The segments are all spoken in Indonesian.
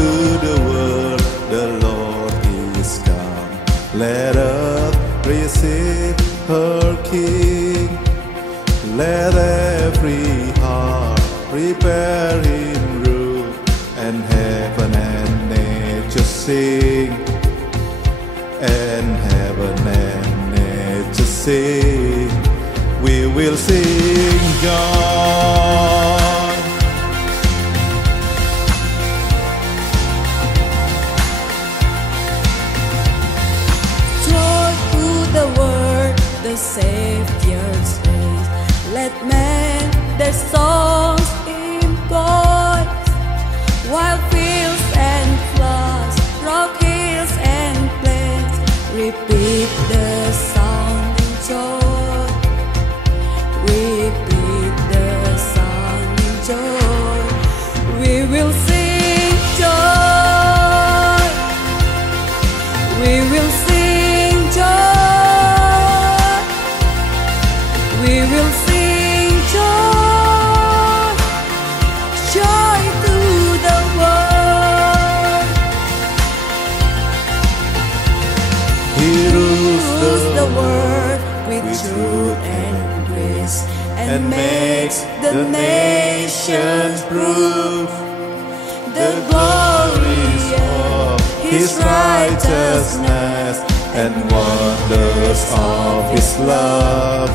to the world, the Lord is come. Let us receive her King. Let every heart prepare Him room, and heaven and nature sing, and heaven and nature sing. We will sing joy. Joy to the world, the Savior's race. Let men their songs impart, while fields and floods, rock hills and plains, repeat the sounding joy. Repeat the sounding joy. We will sing joy. We will sing joy. We will sing joy. Joy to the world. He rules Rules the world with truth and grace, and makes the nations prove the glory of His righteousness and wonders of His love,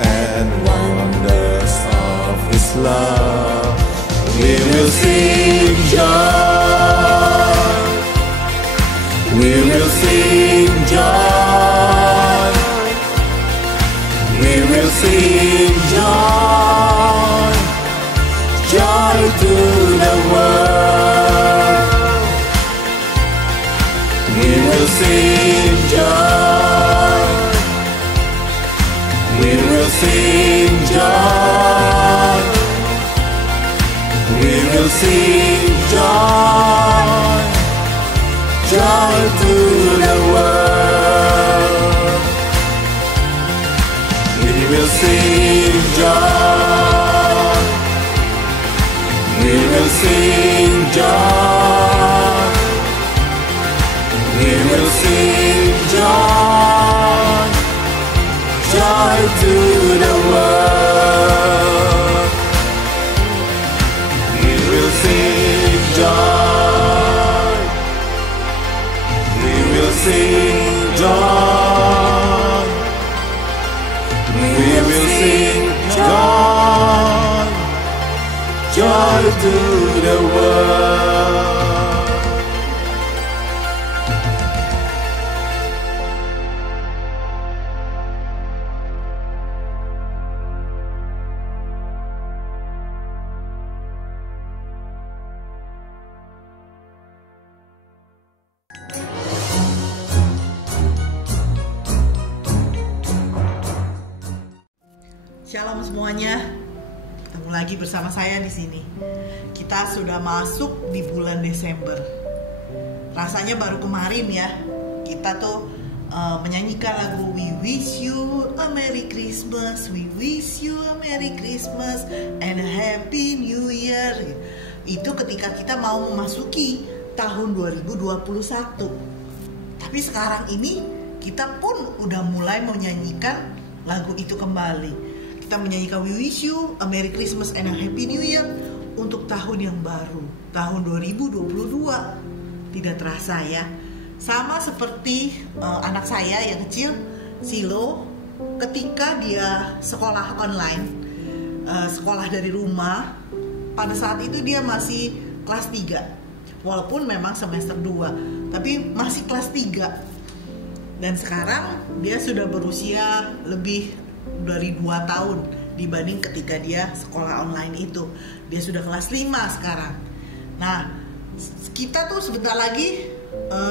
and wonders of His love. We will sing joy. We will sing joy. We will sing joy. Joy to the world. We will sing joy. We will sing joy. We will sing joy. Joy to the world. We will sing joy. We will sing joy. We will sing joy. Joy to the world. We will sing joy. We will sing joy. We will sing joy. Joy to the world. Shalom semuanya, ketemu lagi bersama saya di sini. Kita sudah masuk di bulan Desember. Rasanya baru kemarin ya, kita tuh menyanyikan lagu We Wish You a Merry Christmas, We Wish You a Merry Christmas and a Happy New Year. Itu ketika kita mau memasuki tahun 2021. Tapi sekarang ini kita pun udah mulai menyanyikan lagu itu kembali. Kita menyanyikan We Wish You a Merry Christmas and a Happy New Year untuk tahun yang baru, tahun 2022. Tidak terasa ya. Sama seperti anak saya yang kecil, Silo, ketika dia sekolah online, sekolah dari rumah, pada saat itu dia masih kelas 3. Walaupun memang semester 2, tapi masih kelas 3. Dan sekarang dia sudah berusia lebih dari 2 tahun dibanding ketika dia sekolah online itu. Dia sudah kelas 5 sekarang. Nah, kita tuh sebentar lagi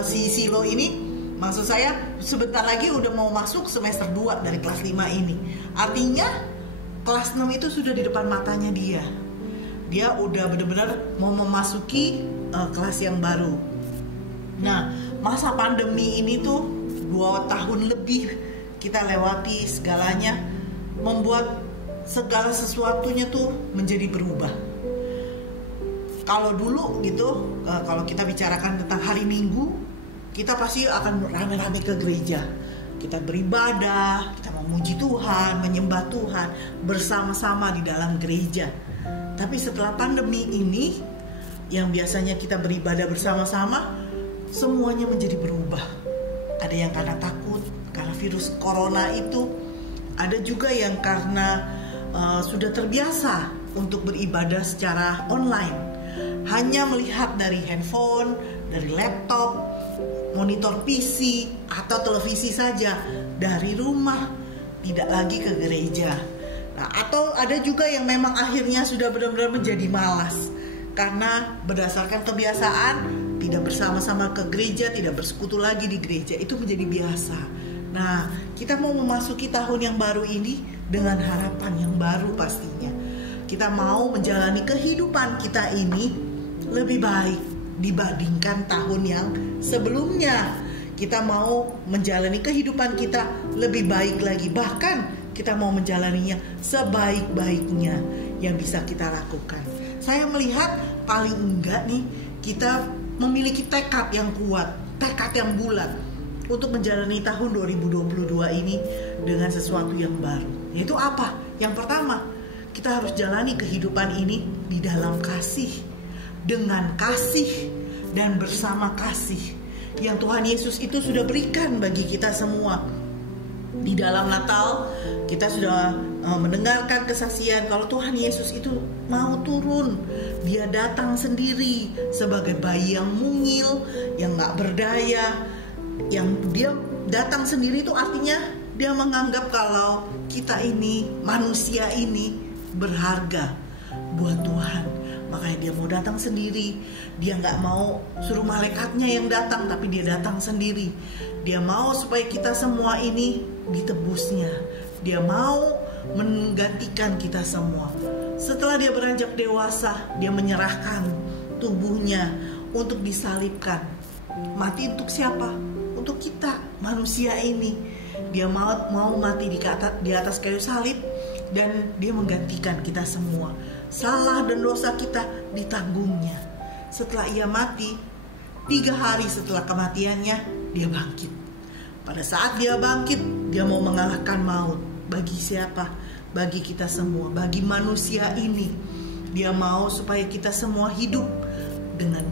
si Silo ini, maksud saya sebentar lagi udah mau masuk semester 2 dari kelas 5 ini. Artinya kelas 6 itu sudah di depan matanya dia. Dia udah benar-benar mau memasuki kelas yang baru. Nah, masa pandemi ini tuh 2 tahun lebih kita lewati, segalanya membuat segala sesuatunya tuh menjadi berubah. Kalau dulu gitu, kalau kita bicarakan tentang hari Minggu, kita pasti akan rame-rame ke gereja. Kita beribadah, kita memuji Tuhan, menyembah Tuhan bersama-sama di dalam gereja. Tapi setelah pandemi ini, yang biasanya kita beribadah bersama-sama, semuanya menjadi berubah. Ada yang karena takut, karena virus corona itu. Ada juga yang karena sudah terbiasa untuk beribadah secara online. Hanya melihat dari handphone, dari laptop, monitor PC, atau televisi saja dari rumah, tidak lagi ke gereja. Nah, atau ada juga yang memang akhirnya sudah benar-benar menjadi malas karena berdasarkan kebiasaan tidak bersama-sama ke gereja, tidak bersekutu lagi di gereja, itu menjadi biasa. Nah, kita mau memasuki tahun yang baru ini dengan harapan yang baru pastinya. Kita mau menjalani kehidupan kita ini lebih baik dibandingkan tahun yang sebelumnya. Kita mau menjalani kehidupan kita lebih baik lagi. Bahkan kita mau menjalaninya sebaik-baiknya yang bisa kita lakukan. Saya melihat paling enggak nih, kita memiliki tekad yang kuat, tekad yang bulat untuk menjalani tahun 2022 ini dengan sesuatu yang baru. Yaitu apa? Yang pertama, kita harus jalani kehidupan ini di dalam kasih, dengan kasih dan bersama kasih yang Tuhan Yesus itu sudah berikan bagi kita semua. Di dalam Natal kita sudah mendengarkan kesaksian kalau Tuhan Yesus itu mau turun. Dia datang sendiri sebagai bayi yang mungil, yang gak berdaya. Yang dia datang sendiri itu artinya dia menganggap kalau kita ini, manusia ini berharga buat Tuhan. Makanya dia mau datang sendiri. Dia gak mau suruh malaikatnya yang datang, tapi dia datang sendiri. Dia mau supaya kita semua ini ditebusnya. Dia mau menggantikan kita semua. Setelah dia beranjak dewasa, dia menyerahkan tubuhnya untuk disalibkan. Mati untuk siapa? Untuk kita, manusia ini. Dia mau mati di atas kayu salib, dan dia menggantikan kita semua. Salah dan dosa kita ditanggungnya. Setelah ia mati, 3 hari setelah kematiannya, dia bangkit. Pada saat dia bangkit, dia mau mengalahkan maut. Bagi siapa? Bagi kita semua, bagi manusia ini. Dia mau supaya kita semua hidup dengan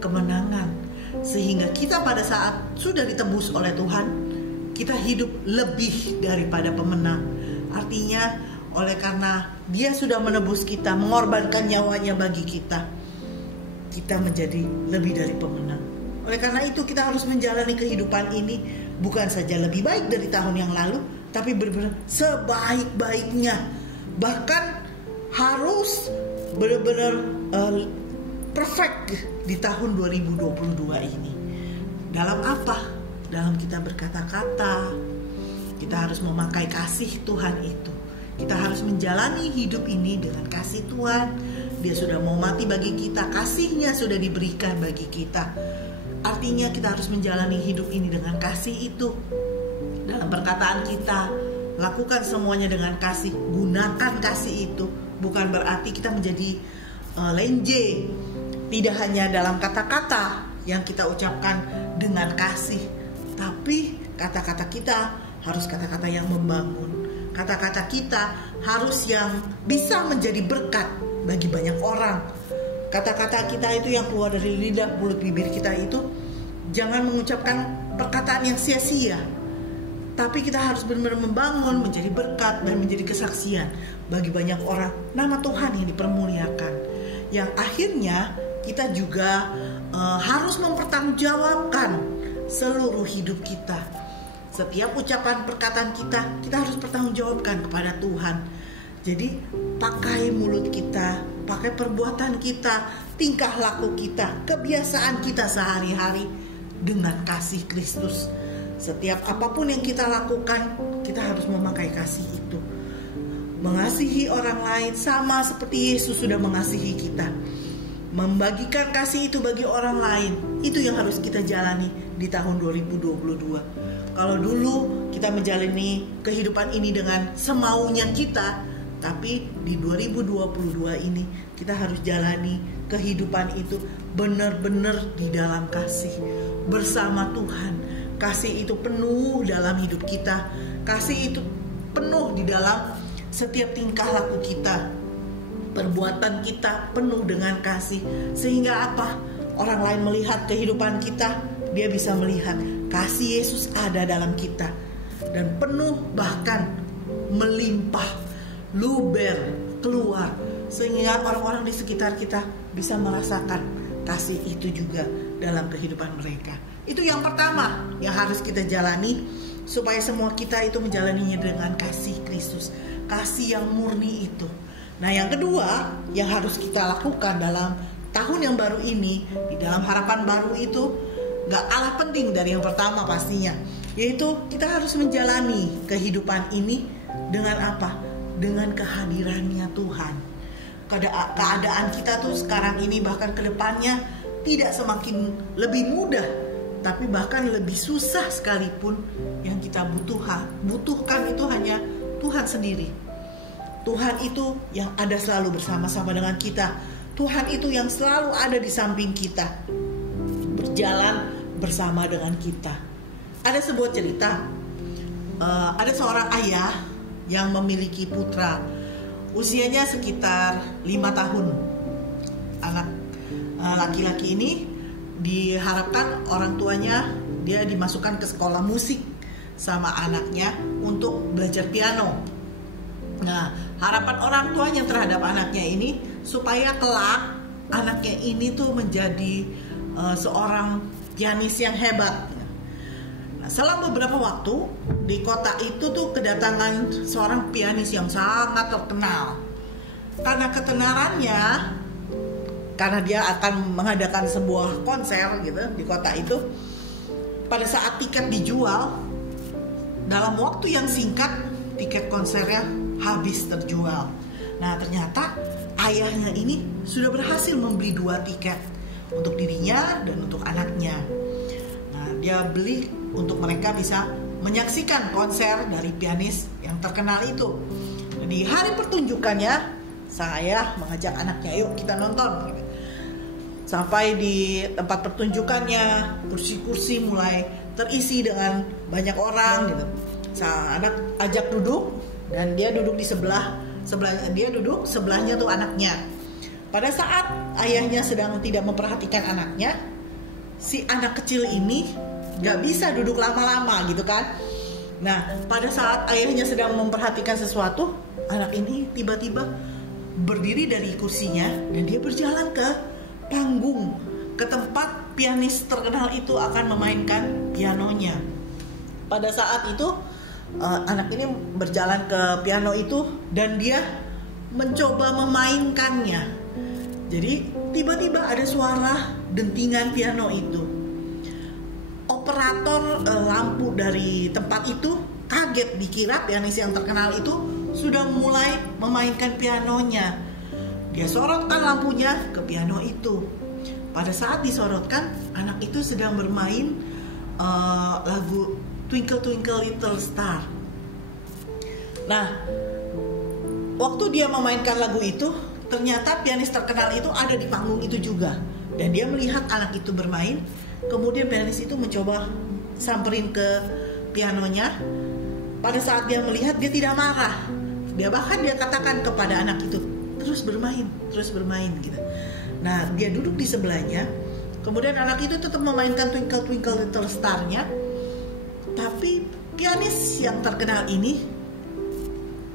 kemenangan, sehingga kita pada saat sudah ditebus oleh Tuhan, kita hidup lebih daripada pemenang. Artinya, oleh karena dia sudah menebus kita, mengorbankan nyawanya bagi kita, kita menjadi lebih dari pemenang. Oleh karena itu kita harus menjalani kehidupan ini bukan saja lebih baik dari tahun yang lalu, tapi benar-benar sebaik-baiknya. Bahkan harus benar-benar perfect di tahun 2022 ini. Dalam apa? Dalam kita berkata-kata. Kita harus memakai kasih Tuhan itu. Kita harus menjalani hidup ini dengan kasih Tuhan. Dia sudah mau mati bagi kita, kasihnya sudah diberikan bagi kita. Artinya kita harus menjalani hidup ini dengan kasih itu. Dalam perkataan kita, lakukan semuanya dengan kasih. Gunakan kasih itu. Bukan berarti kita menjadi lenje. Tidak hanya dalam kata-kata yang kita ucapkan dengan kasih, tapi kata-kata kita harus kata-kata yang membangun. Kata-kata kita harus yang bisa menjadi berkat bagi banyak orang. Kata-kata kita itu yang keluar dari lidah, mulut, bibir kita itu jangan mengucapkan perkataan yang sia-sia, tapi kita harus benar-benar membangun, menjadi berkat dan menjadi kesaksian bagi banyak orang. Nama Tuhan yang dipermuliakan. Yang akhirnya kita juga harus mempertanggungjawabkan seluruh hidup kita. Setiap ucapan perkataan kita harus pertanggungjawabkan kepada Tuhan. Jadi pakai mulut kita, pakai perbuatan kita, tingkah laku kita, kebiasaan kita sehari-hari dengan kasih Kristus. Setiap apapun yang kita lakukan, kita harus memakai kasih itu. Mengasihi orang lain sama seperti Yesus sudah mengasihi kita. Membagikan kasih itu bagi orang lain, itu yang harus kita jalani di tahun 2022. Kalau dulu kita menjalani kehidupan ini dengan semaunya kita, Tapi di 2022 ini kita harus jalani kehidupan itu benar-benar di dalam kasih bersama Tuhan. Kasih itu penuh dalam hidup kita. Kasih itu penuh di dalam setiap tingkah laku kita. Perbuatan kita penuh dengan kasih. Sehingga apa? Orang lain melihat kehidupan kita, dia bisa melihat kasih Yesus ada dalam kita. Dan penuh, bahkan melimpah, luber, keluar, sehingga orang-orang di sekitar kita bisa merasakan kasih itu juga dalam kehidupan mereka. Itu yang pertama yang harus kita jalani, supaya semua kita itu menjalaninya dengan kasih Kristus, kasih yang murni itu. Nah, yang kedua yang harus kita lakukan dalam tahun yang baru ini, di dalam harapan baru itu, gak kalah penting dari yang pertama pastinya, yaitu kita harus menjalani kehidupan ini dengan apa? Dengan kehadirannya Tuhan. Keadaan kita tuh sekarang ini, bahkan ke depannya tidak semakin lebih mudah, tapi bahkan lebih susah sekalipun. Yang kita butuhkan itu hanya Tuhan sendiri. Tuhan itu yang ada selalu bersama-sama dengan kita. Tuhan itu yang selalu ada di samping kita, berjalan bersama dengan kita. Ada sebuah cerita, ada seorang ayah yang memiliki putra, usianya sekitar 5 tahun. Anak laki-laki ini diharapkan orang tuanya, dia dimasukkan ke sekolah musik sama anaknya untuk belajar piano. Nah, harapan orang tuanya terhadap anaknya ini supaya kelak anaknya ini tuh menjadi seorang pianis yang hebat. Selang beberapa waktu di kota itu tuh kedatangan seorang pianis yang sangat terkenal. Karena ketenarannya, karena dia akan mengadakan sebuah konser gitu di kota itu. Pada saat tiket dijual, dalam waktu yang singkat tiket konsernya habis terjual. Nah, ternyata ayahnya ini sudah berhasil membeli 2 tiket untuk dirinya dan untuk anaknya. Nah, dia beli untuk mereka bisa menyaksikan konser dari pianis yang terkenal itu. Dan di hari pertunjukannya, sang ayah mengajak anaknya, yuk kita nonton. Sampai di tempat pertunjukannya, kursi-kursi mulai terisi dengan banyak orang gitu. Sang anak ajak duduk, dan dia duduk di sebelahnya, dia duduk sebelahnya tuh anaknya. Pada saat ayahnya sedang tidak memperhatikan anaknya, si anak kecil ini gak bisa duduk lama-lama gitu kan. Nah, pada saat ayahnya sedang memperhatikan sesuatu, anak ini tiba-tiba berdiri dari kursinya dan dia berjalan ke panggung, ke tempat pianis terkenal itu akan memainkan pianonya. Pada saat itu anak ini berjalan ke piano itu dan dia mencoba memainkannya. Jadi tiba-tiba ada suara dentingan piano itu. Operator lampu dari tempat itu kaget, dikira pianis yang terkenal itu sudah mulai memainkan pianonya. Dia sorotkan lampunya ke piano itu. Pada saat disorotkan, anak itu sedang bermain lagu Twinkle Twinkle Little Star. Nah, waktu dia memainkan lagu itu, ternyata pianis terkenal itu ada di panggung itu juga. Dan dia melihat anak itu bermain. Kemudian pianis itu mencoba samperin ke pianonya. Pada saat dia melihat, dia tidak marah. Dia katakan kepada anak itu, terus bermain gitu. Nah, dia duduk di sebelahnya. Kemudian anak itu tetap memainkan Twinkle Twinkle Little Star-nya. Tapi pianis yang terkenal ini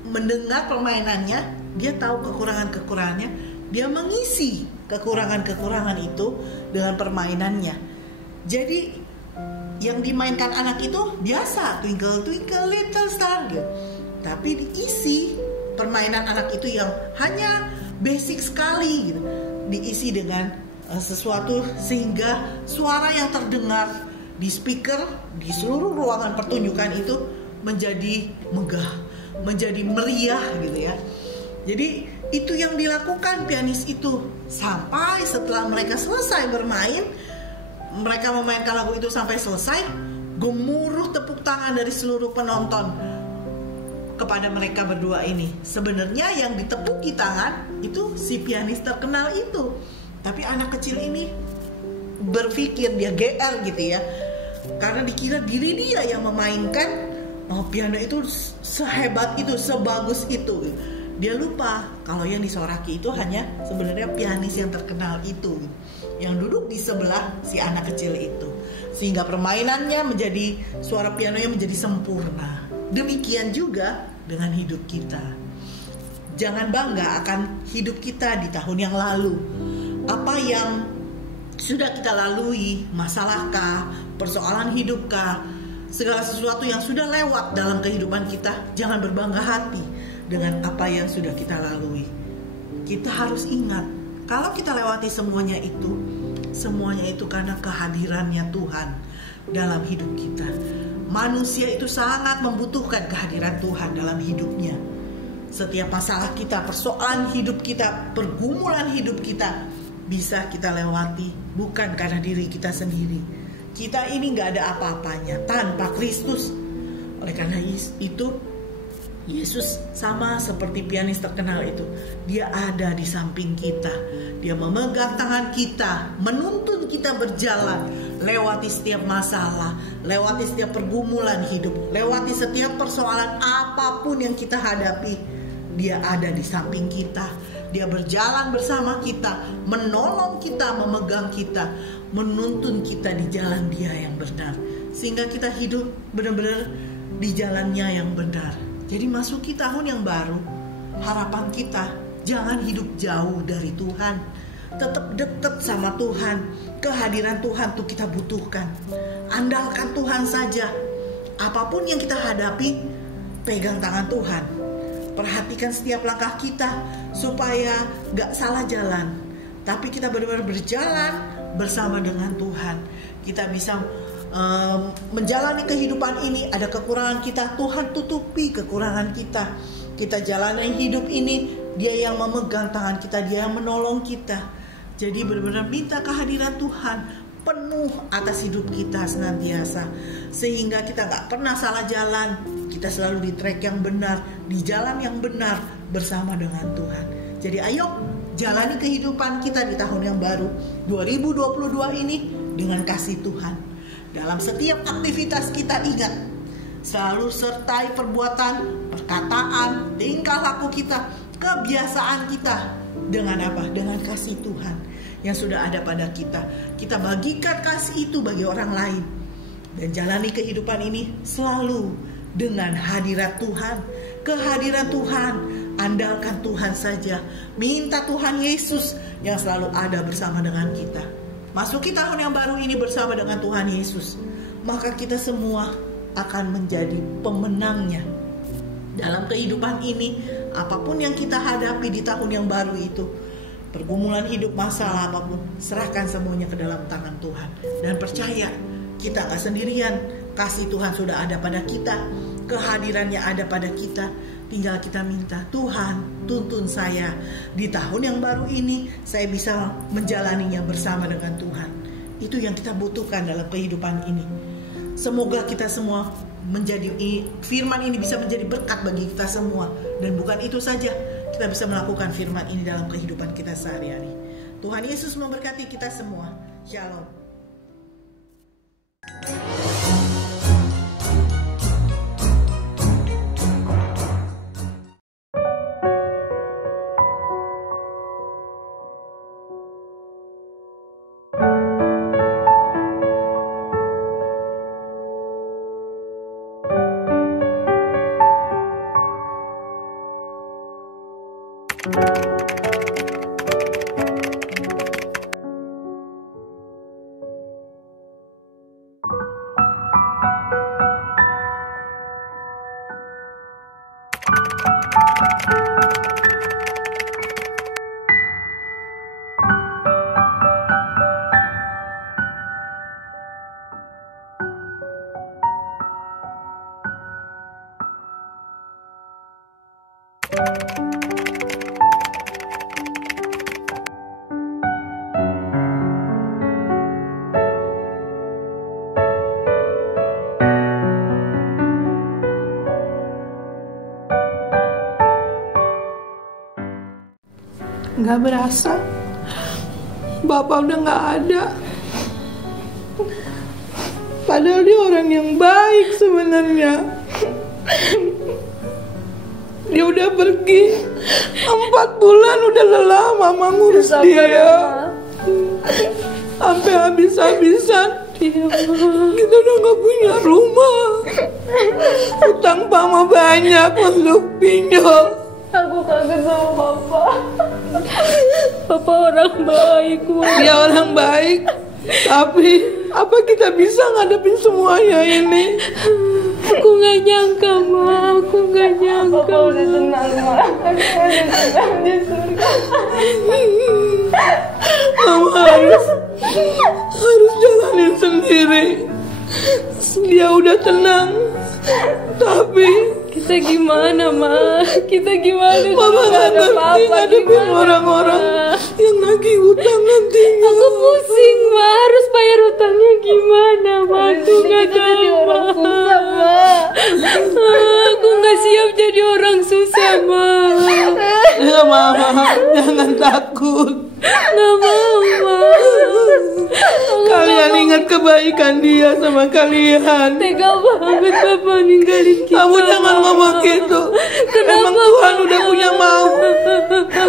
mendengar permainannya, dia tahu kekurangan-kekurangannya, dia mengisi kekurangan-kekurangan itu dengan permainannya. Jadi yang dimainkan anak itu biasa Twinkle Twinkle Little Star gitu. Tapi diisi permainan anak itu yang hanya basic sekali gitu, diisi dengan sesuatu sehingga suara yang terdengar di speaker di seluruh ruangan pertunjukan itu menjadi megah, menjadi meriah gitu ya. Jadi itu yang dilakukan pianis itu sampai setelah mereka selesai bermain. Mereka memainkan lagu itu sampai selesai, gemuruh tepuk tangan dari seluruh penonton. kepada mereka berdua ini. Sebenarnya yang ditepuki tangan itu si pianis terkenal itu. Tapi anak kecil ini berpikir, dia GR gitu ya. Karena dikira diri dia yang memainkan piano itu sehebat itu, sebagus itu. Dia lupa kalau yang disoraki itu hanya sebenarnya pianis yang terkenal itu, yang duduk di sebelah si anak kecil itu. Sehingga permainannya menjadi, suara pianonya menjadi sempurna. Demikian juga dengan hidup kita. Jangan bangga akan hidup kita di tahun yang lalu. Apa yang sudah kita lalui, masalahkah, persoalan hidupkah, segala sesuatu yang sudah lewat dalam kehidupan kita, jangan berbangga hati dengan apa yang sudah kita lalui. Kita harus ingat, kalau kita lewati semuanya itu karena kehadirannya Tuhan dalam hidup kita. Manusia itu sangat membutuhkan kehadiran Tuhan dalam hidupnya. Setiap masalah kita, persoalan hidup kita, pergumulan hidup kita bisa kita lewati bukan karena diri kita sendiri. Kita ini gak ada apa-apanya tanpa Kristus. Oleh karena itu, Yesus sama seperti pianis terkenal itu. Dia ada di samping kita. Dia memegang tangan kita, menuntun kita berjalan, lewati setiap masalah, lewati setiap pergumulan hidup, lewati setiap persoalan apapun yang kita hadapi. Dia ada di samping kita. Dia berjalan bersama kita, menolong kita, memegang kita, menuntun kita di jalan Dia yang benar, sehingga kita hidup benar-benar di jalannya yang benar. Jadi masuki tahun yang baru, harapan kita jangan hidup jauh dari Tuhan, tetap dekat sama Tuhan. Kehadiran Tuhan tuh kita butuhkan. Andalkan Tuhan saja. Apapun yang kita hadapi, pegang tangan Tuhan. Perhatikan setiap langkah kita supaya gak salah jalan, tapi kita benar-benar berjalan bersama dengan Tuhan. Kita bisa menjalani kehidupan ini. Ada kekurangan kita, Tuhan tutupi kekurangan kita. Kita jalani hidup ini, Dia yang memegang tangan kita, Dia yang menolong kita. Jadi benar-benar minta kehadiran Tuhan penuh atas hidup kita senantiasa, sehingga kita gak pernah salah jalan. Kita selalu di track yang benar, di jalan yang benar bersama dengan Tuhan. Jadi ayo jalani kehidupan kita di tahun yang baru 2022 ini dengan kasih Tuhan. Dalam setiap aktivitas kita ingat, selalu sertai perbuatan, perkataan, tingkah laku kita, kebiasaan kita dengan apa? Dengan kasih Tuhan yang sudah ada pada kita. Kita bagikan kasih itu bagi orang lain. Dan jalani kehidupan ini selalu dengan hadirat Tuhan. Kehadiran Tuhan, andalkan Tuhan saja. Minta Tuhan Yesus yang selalu ada bersama dengan kita. Masuki tahun yang baru ini bersama dengan Tuhan Yesus, maka kita semua akan menjadi pemenangnya dalam kehidupan ini. Apapun yang kita hadapi di tahun yang baru itu, pergumulan hidup, masalah apapun, serahkan semuanya ke dalam tangan Tuhan. Dan percaya, kita gak sendirian. Kasih Tuhan sudah ada pada kita, kehadirannya ada pada kita. Tinggal kita minta, Tuhan tuntun saya di tahun yang baru ini, saya bisa menjalaninya bersama dengan Tuhan. Itu yang kita butuhkan dalam kehidupan ini. Semoga kita semua menjadi, firman ini bisa menjadi berkat bagi kita semua. Dan bukan itu saja, kita bisa melakukan firman ini dalam kehidupan kita sehari-hari. Tuhan Yesus memberkati kita semua. Shalom. Nggak berasa Bapak udah nggak ada. Padahal dia orang yang baik sebenarnya. Dia udah pergi 4 bulan, udah lelah mama ngurus dia. Sampai habis-habisan. Kita udah gak punya rumah. Utang mama banyak untuk pinjol. Aku kangen sama Papa. Papa orang baik, Ma. Dia orang baik. Tapi apa kita bisa ngadepin semuanya ini? Aku gak nyangka, Ma. Aku gak nyangka. Papa udah tenang, Ma. Aku udah tenang di surga. Mama harus jalanin sendiri. Dia udah tenang. Tapi kita gimana, Ma? Kita gimana? Mama gak ngerti ngadepin orang-orang yang nagih utang nantinya. Aku pusing, Ma. Harus bayar utangnya gimana, Ma? Aku gak tahu, Ma. Aku gak siap jadi orang susah, Ma. Ya Mama, jangan takut. Gak mau, Ma. Kalian ingat kebaikan dia sama kalian. Tega banget Papa ninggalin kita. Kamu jangan ngomong gitu. Emang Tuhan udah punya mau.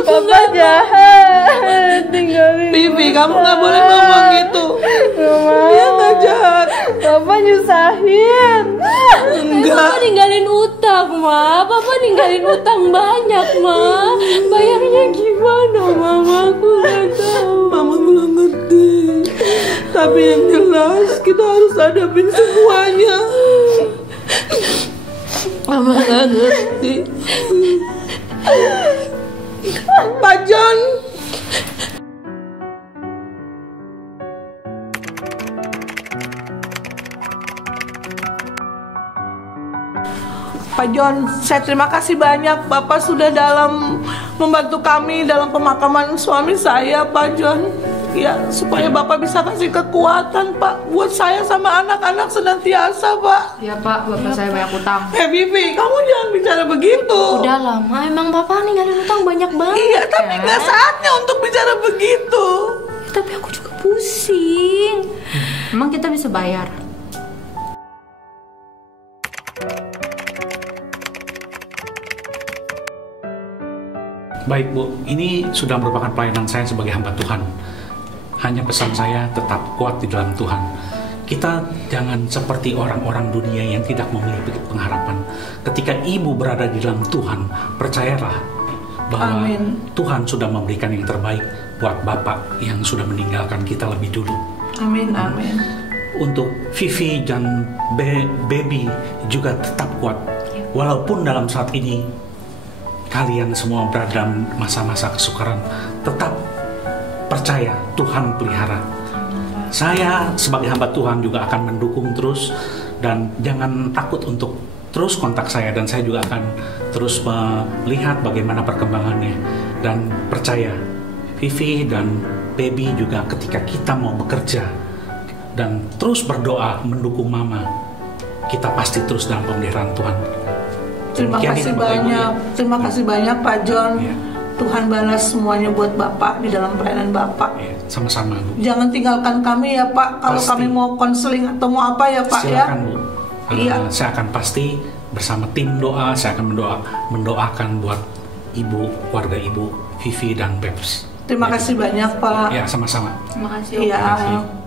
Papa jahat, tinggalin Bibi, kamu gak boleh ngomong gitu. Dia gak jahat. Papa nyusahin. Enggak. Papa ninggalin utang, Ma. Papa ninggalin utang banyak, Ma. Bayarnya gimana, Mama? Aku gak tahu. Mama belum ngerti. Tapi yang jelas kita harus hadapin semuanya. Mama gak ngerti. Pak John. Pak John, saya terima kasih banyak. Bapak sudah dalam membantu kami dalam pemakaman suami saya, Pak John. Ya, supaya Bapak bisa kasih kekuatan, Pak, buat saya sama anak-anak senantiasa, Pak. Ya Pak, Bapak saya banyak utang. Bibi, kamu jangan bicara begitu. Udah lama, emang Bapak ninggalin utang banyak banget. Iya, tapi kan? nggak saatnya untuk bicara begitu. Ya, tapi aku juga pusing. Emang kita bisa bayar? Baik Bu, ini sudah merupakan pelayanan saya sebagai hamba Tuhan. Hanya pesan saya tetap kuat di dalam Tuhan. Kita jangan seperti orang-orang dunia yang tidak memiliki pengharapan. Ketika ibu berada di dalam Tuhan, percayalah bahwa Amin. Tuhan sudah memberikan yang terbaik buat Bapak yang sudah meninggalkan kita lebih dulu. Amin, amin. Untuk Vivi dan Baby juga tetap kuat. Walaupun dalam saat ini kalian semua berada dalam masa-masa kesukaran, tetap percaya Tuhan pelihara. Saya sebagai hamba Tuhan juga akan mendukung terus, dan jangan takut untuk terus kontak saya, dan saya juga akan terus melihat bagaimana perkembangannya. Dan percaya Vivi dan Baby juga ketika kita mau bekerja dan terus berdoa mendukung Mama, kita pasti terus dalam pemeliharaan Tuhan. Terima Demikian kasih ya, Bapak Ibu, banyak. ya. Terima kasih banyak Pak John. Ya. Tuhan balas semuanya buat Bapak di dalam pelayanan Bapak. Ya, sama-sama Bu. Jangan tinggalkan kami ya Pak. Kalau Pasti. kami mau konseling atau mau apa ya Pak ya. Silakan Bu. Iya. Saya akan pasti bersama tim doa, saya akan mendoakan buat ibu, keluarga ibu, Vivi dan Babs. Terima kasih banyak Pak. Ya, sama-sama. Terima kasih. Iya. Terima kasih.